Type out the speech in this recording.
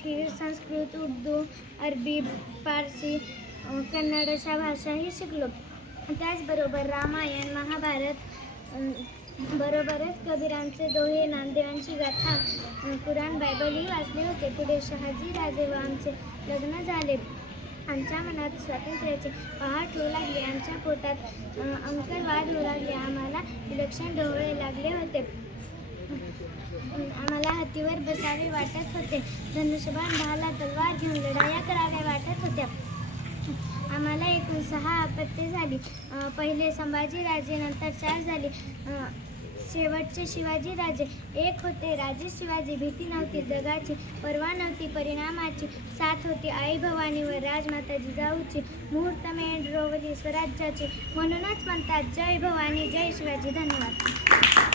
मराठी संस्कृत उर्दू अरबी फारसी कन्नड अशा भाषाही शिकलो. त्याचबरोबर रामायण महाभारत बरोबरच कबीरांचे दोहे नामदेवांची गाथा कुराण बायबलही वाचले होते. पुढे शहाजी राजे व आमचे लग्न झाले. आमच्या मनात स्वातंत्र्याचे पहाट होऊ लागले. आमच्या पोटात अ, अंकरवाद होऊ लागले. आम्हाला विलक्षण डोळे लागले होते. आम्हाला हत्तीवर बसावे वाटत होते. धनुष्यबाण भाला तलवार घेऊन लढाया कराव्या वाटत होत्या. आम्हाला एकूण सहा आपत्ती झाली. पहिले संभाजीराजे नंतर चार झाली. शेवटचे शिवाजीराजे. एक होते राजे शिवाजी. भीती नव्हती जगाची परवा नव्हती परिणामाची. साथ होती आई भवानी व राजमाता जिजाऊची मुहूर्तमेढ रोवली स्वराज्याची. म्हणूनच म्हणतात जय भवानी जय शिवाजी. धन्यवाद.